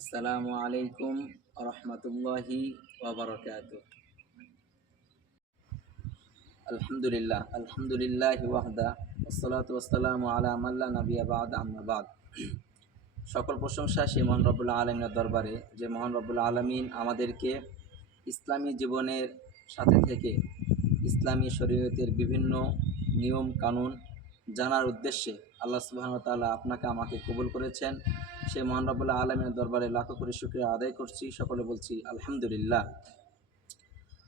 আসসালামু আলাইকুম রহমতুল্লাহি ওয়াবারাকাতুহ। আলহামদুলিল্লাহ ওয়াহদা ওয়াসসালাতু ওয়াসসালামু আলা মান লা নাবিয়্যা বা'দা আম্মা বা'দ। সকল প্রশংসা সেই মহান রব্বুল আলামিনের দরবারে, যে মহান রব্বুল আলামিন আমাদেরকে ইসলামী জীবনের সাথে থেকে ইসলামী শরীয়তের বিভিন্ন নিয়ম কানুন জানার উদ্দেশ্যে আল্লাহ সুবহানাহু ওয়া তাআলা আপনাকে আমাকে কবুল করেছেন। সেই মহান রব্বুল আলামিনের দরবারে লাখো কোটি শুকরিয়া আদায় করছি। সকলে বলছি আলহামদুলিল্লাহ।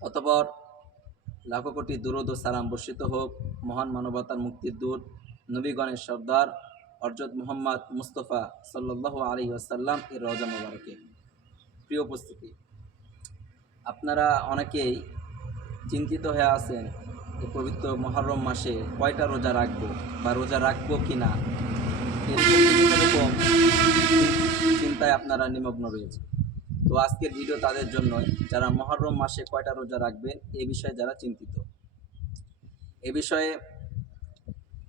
অতঃপর লাখো কোটি দুরূদ ও সালাম বর্ষিত হোক মহান মানবতার মুক্তির দূত নবীগণের সর্দার হযরত মুহাম্মদ মুস্তাফা সাল্লাল্লাহু আলাইহি ওয়াসাল্লাম এর রওজা মোবারকে। প্রিয় উপস্থিতি, আপনারা অনেকেই চিন্তিত হয়ে আছেন এই পবিত্র মুহররম মাসে কয়টা রোজা রাখবো বা রোজা রাখবো কিনা, এরকম চিন্তায় আপনারা নিমগ্ন রয়েছে। তো আজকের ভিডিও তাদের জন্যই, যারা মুহররম মাসে কয়টা রোজা রাখবেন এ বিষয়ে যারা চিন্তিত। এ বিষয়ে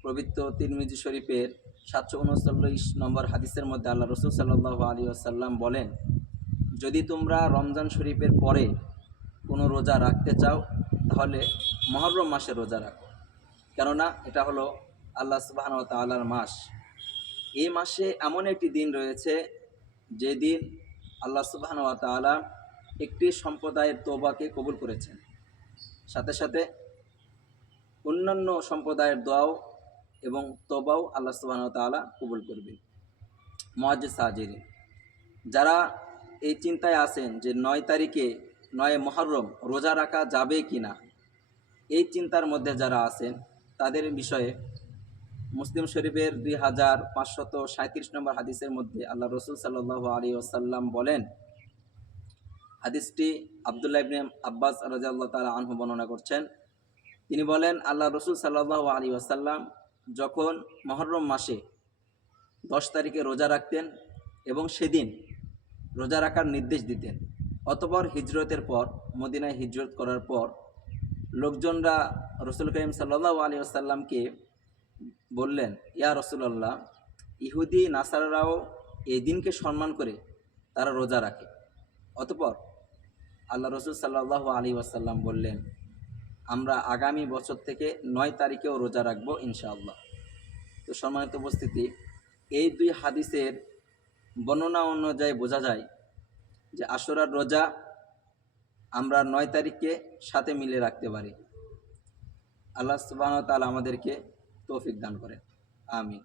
পবিত্র তিরমিজি শরীফের 739 নম্বর হাদিসের মধ্যে আল্লাহ রাসূল সাল্লাল্লাহু আলাইহি ওয়াসাল্লাম বলেন, যদি তোমরা রমজান শরীফের পরে কোনো রোজা রাখতে চাও তাহলে মুহররম মাসে রোজা রাখো, কেননা এটা হলো আল্লাহ সুবহানাহু ওয়া তাআলার মাস। এই মাসে এমন একটি দিন রয়েছে যে দিন আল্লাহ সুবহানাহু ওয়া তাআলা একটি সম্প্রদায়ের তওবাকে কবুল করেছেন, সাথে সাথে অন্যান্য সম্প্রদায়ের দোয়াও এবং তওবাও আল্লাহ সুবহানাহু ওয়া তাআলা কবুল করবেন। মুআজ্জিজ হাজিরিন, যারা এই চিন্তায় আছেন যে 9 তারিখে 9 মুহররম রোজা রাখা যাবে কিনা, এই চিন্তার মধ্যে যারা আছেন তাদের বিষয়ে মুসলিম শরীফের 2537 নম্বর হাদিসের মধ্যে আল্লাহ রাসূল সাল্লাল্লাহু আলাইহি ওয়াসাল্লাম বলেন, হাদিসটি আব্দুল্লাহ ইবনে আব্বাস রাদিয়াল্লাহু তাআলা আনহু বর্ণনা করছেন। তিনি বলেন, আল্লাহ রাসূল সাল্লাল্লাহু আলাইহি ওয়াসাল্লাম যখন মুহররম মাসে 10 তারিখে রোজা রাখতেন এবং সেদিন রোজা রাখার নির্দেশ দিতেন। অতঃপর হিজরতের পর, মদিনায় হিজরত করার পর লোকজনরা রাসূল করিম সাল্লাল্লাহু আলাইহি ওয়াসাল্লামকে বললেন, ইয়া রাসূলুল্লাহ, ইহুদি নাসারারাও এই দিনকে সম্মান করে তারা রোজা রাখে। অতঃপর আল্লাহ রাসূল সাল্লাল্লাহু আলাইহি ওয়াসাল্লাম বললেন, আমরা আগামী বছর থেকে 9 তারিখেও রোজা রাখবো ইনশাআল্লাহ। তো সম্মানিত উপস্থিতি, এই দুই হাদিসের বর্ণনা অনুযায়ী বোঝা যায় যে আশুরার রোজা আমরা 9 তারিখকে সাথে মিলে রাখতে পারি। আল্লাহ সুবহানাহু ওয়া তাআলা আমাদেরকে তৌফিক দান করেন, আমিন।